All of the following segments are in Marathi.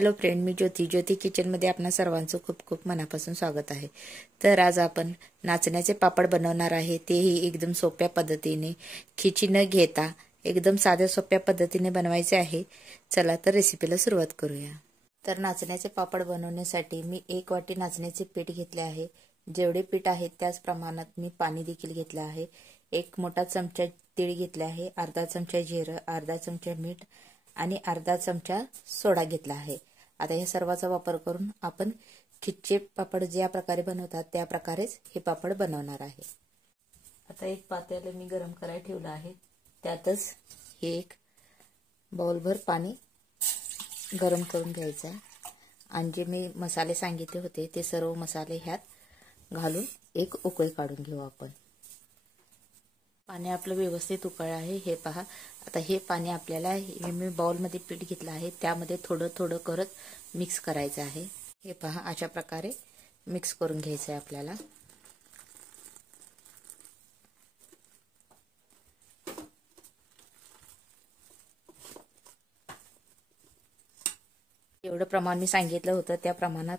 हॅलो फ्रेंड, मी ज्योती किचनमध्ये आपणा सर्वांचं खूप खूप मनापासून स्वागत आहे। तर आज आपण नाचण्याचे पापड बनवणार आहे, तेही एकदम सोप्या पद्धतीने, खिची न घेता एकदम साध्या सोप्या पद्धतीने बनवायचे आहे। चला तर रेसिपीला सुरुवात करूया। तर नाचण्याचे पापड बनवण्यासाठी मी 1 वाटी नाचण्याचे पीठ घेतले आहे। जेवढे पीठ आहे त्याच प्रमाणात मी पाणी देखील घेतले आहे। 1 मोठा चमचा तीळ घेतले आहे, अर्धा चमचा जिरे, अर्धा चमचा मीठ आणि अर्धा चमचा सोडा घेतला आहे। आता या सर्वाचा वापर करून आपण खिचे पापड ज्या प्रकारे बनवतात त्या प्रकारेच हे पापड बनवणार आहे। आता एक पातेलं मी गरम करायला ठेवलं आहे, त्यातच हे 1 बाउलभर पाणी गरम करून घ्यायचं आहे आणि जे मी मसाले सांगितले होते ते सर्व मसाले ह्यात घालून एक उकळी काढून घेऊ आपण। पाणी आपलं व्यवस्थित उकळलं आहे, हे पहा। आता हे पाणी आपल्याला, हे मी बाउल मध्ये पीठ घेतलं आहे त्यामध्ये थोडं थोडं करत मिक्स करायचं आहे। हे पहा, अशा प्रकारे मिक्स करून घ्यायचं आहे आपल्याला। एवढं प्रमाण मी सांगितलं होतं त्या प्रमाणात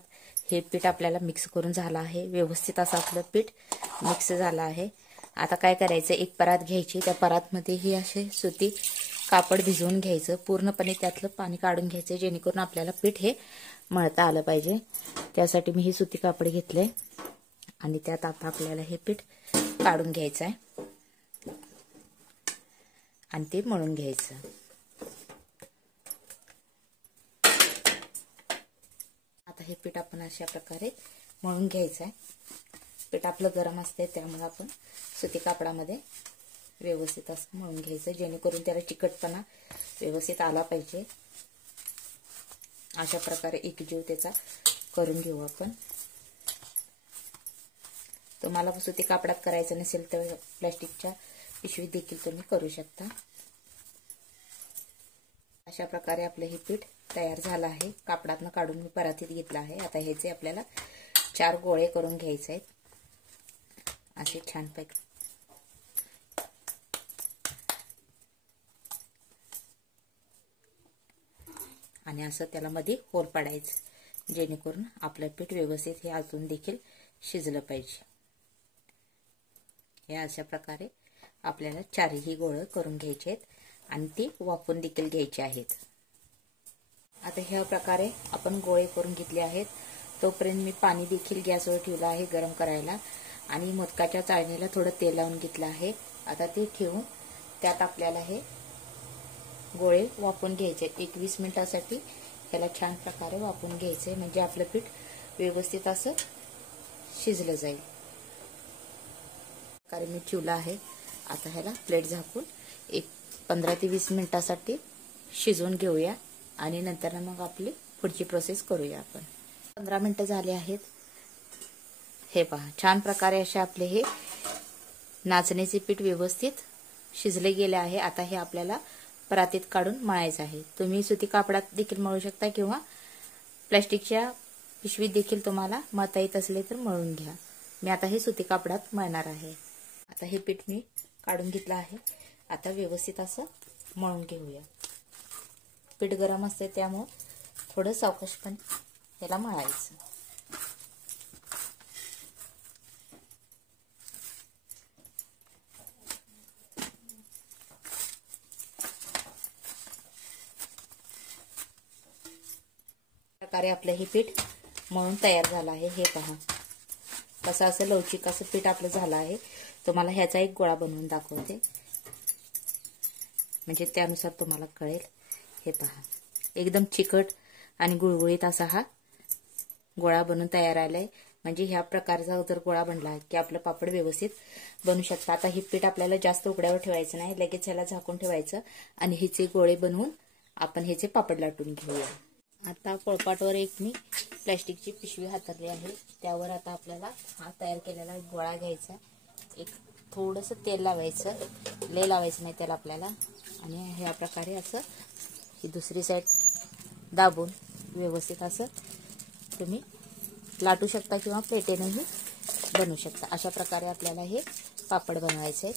हे पीठ आपल्याला मिक्स करून झालं आहे। व्यवस्थित असं आपलं पीठ मिक्स झालं आहे। आता काय करायचं, एक परात घ्यायची, त्या परातमध्ये हे असे सुती कापड भिजवून घ्यायचं, पूर्णपणे त्यातलं पाणी काढून घ्यायचं जेणेकरून आपल्याला पीठ हे मळता आलं पाहिजे। त्यासाठी मी हे सुती कापड घेतले आणि त्यात आता आपल्याला हे पीठ काढून घ्यायचं आहे आणि ते मळून घ्यायचं। आता हे पीठ आपण अशा प्रकारे मळून घ्यायचं आहे। पीठ आपलं गरम असते त्यामुळे आपण सुती कापडामध्ये व्यवस्थित असं मळून घ्यायचं जेणेकरून त्याला चिकटपणा व्यवस्थित आला पाहिजे। अशा प्रकारे एकजीव त्याचा करून घेऊ आपण। तुम्हाला सुती कापडात करायचं नसेल तर प्लास्टिकच्या पिशवीत देखील तुम्ही करू शकता। अशा प्रकारे आपलं हे पीठ तयार झालं आहे। कापडातनं काढून मी परातीत घेतलं आहे। आता ह्याचे आपल्याला 4 गोळे करून घ्यायचे आहेत, असे छानपैकी। आणि असं त्याला मध्ये होल पाडायचं जेणेकरून आपलं पीठ व्यवस्थित हे आतून देखील शिजलं पाहिजे। हे अशा प्रकारे आपल्याला 4ही गोळे करून घ्यायचे आहेत आणि ती वाफवून देखील घ्यायची आहेत। आता ह्या प्रकारे आपण गोळे करून घेतले आहेत। तोपर्यंत मी पाणी देखील गॅसवर ठेवलं आहे गरम करायला आणि मोदकाच्या चाळणीला थोडं तेल लावून घेतलं आहे। आता ते ठेवून त्यात आपल्याला हे गोळे वाफवून घ्यायचे। 21 मिनिटांसाठी ह्याला छान प्रकारे वाफवून घ्यायचे, म्हणजे आपलं पीठ व्यवस्थित असं शिजलं जाईल। प्रकारे मी ठेवलं आहे। आता ह्याला प्लेट झाकून 15 ते 20 मिनिटांसाठी शिजवून घेऊया आणि नंतर मग आपली पुढची प्रोसेस करूया आपण। 15 मिनिटं झाले आहेत। हे पहा, छान प्रकारे असे आपले हे नाचण्याचे पीठ व्यवस्थित शिजले गेले आहे। आता हे आपल्याला परातीत काढून मळायचं आहे। तुम्ही सुती कापडात देखील मळू शकता किंवा प्लास्टिकच्या पिशवीत देखील तुम्हाला मळता येत असले तर मळून घ्या। मी आता हे सुती कापडात मळणार आहे। आता हे पीठ मी काढून घेतलं आहे। आता व्यवस्थित असं मळून घेऊया। पीठ गरम असते त्यामुळे थोडं सावकाशपणे याला मळायचं। प्रकारे आपलं हे पीठ मळून तयार झालं आहे। हे पहा, कसं असं लवचिक असं पीठ आपलं झालं आहे। तुम्हाला ह्याचा एक गोळा बनवून दाखवते, म्हणजे त्यानुसार तुम्हाला कळेल। हे पहा, एकदम चिकट आणि गुळगुळीत असा हा गोळा बनून तयार आलाय। म्हणजे ह्या प्रकारचा जर गोळा बनला की आपलं पापड व्यवस्थित बनू शकतं। आता हे पीठ आपल्याला जास्त उकड्यावर ठेवायचं नाही, लगेच ह्याला झाकून ठेवायचं आणि ह्याचे गोळे बनवून आपण ह्याचे पापड लाटून घेऊया। आता पोळपाटवर एक मी प्लास्टिकची पिशवी हातरली आहे, त्यावर आता आपल्याला हा तयार केलेला एक गोळा घ्यायचा। एक थोडंसं तेल लावायचं, लय लावायचं नाही तेल आपल्याला, आणि ह्या प्रकारे असं ही दुसरी साईड दाबून व्यवस्थित असं तुम्ही लाटू शकता किंवा प्लेटेनेही बनवू शकता। अशा प्रकारे आपल्याला हे पापड बनवायचे।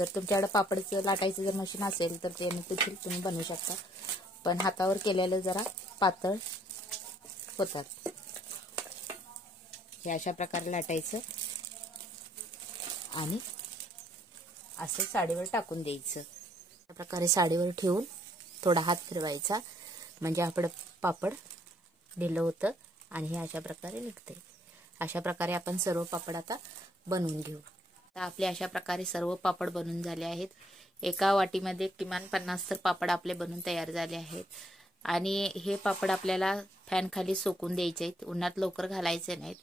जर तुमच्याकडे पापडचं लाटायचं जर मशीन असेल तर त्याने देखील तुम्ही बनवू शकता, पण हातावर केलेलं जरा पातळ होतात. हे अशा प्रकारे लाटायचं आणि असं साडीवर टाकून द्यायचं. अशा प्रकारे साडीवर ठेवून थोडा हात फिरवायचा म्हणजे आपलं पापड ढिलं होतं आणि हे अशा प्रकारे निघते. अशा प्रकारे आपण सर्व पापड आता बनवून घेऊ. आता आपले अशा प्रकारे सर्व पापड बनून झाले आहेत. एका वाटीमध्ये किमान 50 तर पापड आपले बनून तयार झाले आहेत. आणि हे पापड आपल्याला फॅन खाली सुकून द्यायचे आहेत, उन्हात लवकर घालायचे नाहीत.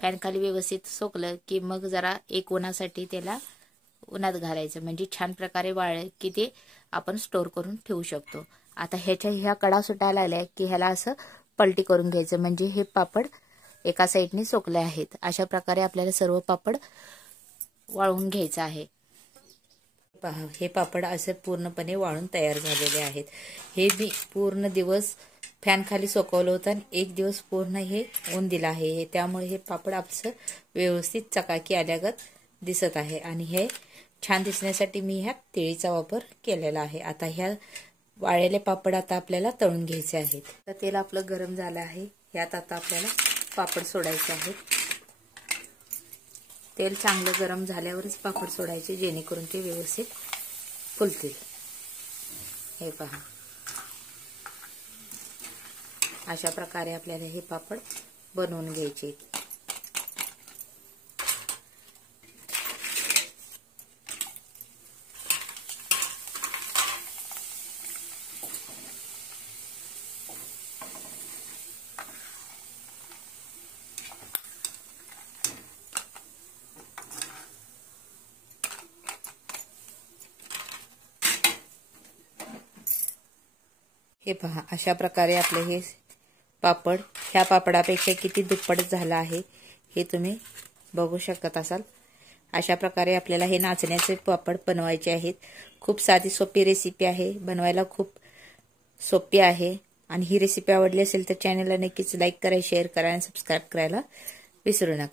फॅन खाली व्यवस्थित सुकलं की मग जरा एक उन्हासाठी त्याला उन्हात घालायचं, म्हणजे छान प्रकारे वाळले की ते आपण स्टोर करून ठेवू शकतो. आता ह्या कडा सुटायला लागल्या की ह्याला असं पलटी करून घ्यायचं, म्हणजे हे पापड एका साईडने सुकले आहेत. अशा प्रकारे आपल्याला सर्व पापड वाळवून घ्यायचं आहे. पहा, हे पापड असे पूर्णपणे वाळून तयार झालेले आहेत. हे मी पूर्ण दिवस फॅन खाली सुकवलं होतं आणि एक दिवस पूर्ण हे ऊन दिलं आहे, त्यामुळे हे पापड आपलं व्यवस्थित चकाकी आल्यागत दिसत आहे. आणि हे छान दिसण्यासाठी मी ह्या तिळीचा वापर केलेला आहे. आता ह्या वाळलेले पापड आता आपल्याला तळून घ्यायचे आहेत. तर तेल आपलं गरम झालं आहे, यात आता आपल्याला पापड सोडायचे आहेत. तेल चांगलं गरम झाल्यावरच पापड सोडायचे, जेणेकरून ते व्यवस्थित फुलतील. हे पहा, अशा प्रकारे आपल्याला हे पापड बनवून घ्यायचे. हे पहा, अशा प्रकारे आपले हे पापड ह्या पापडापेक्षा किती दुप्पट झाला आहे हे तुम्ही बघू शकत असाल. अशा प्रकारे आपल्याला हे नाचण्याचे पापड बनवायचे आहेत. खूप साधी सोपी रेसिपी आहे, बनवायला खूप सोपी आहे. आणि ही रेसिपी आवडली असेल तर चॅनलला नक्कीच लाईक करा, शेअर करा आणि सबस्क्राईब करायला विसरू नका.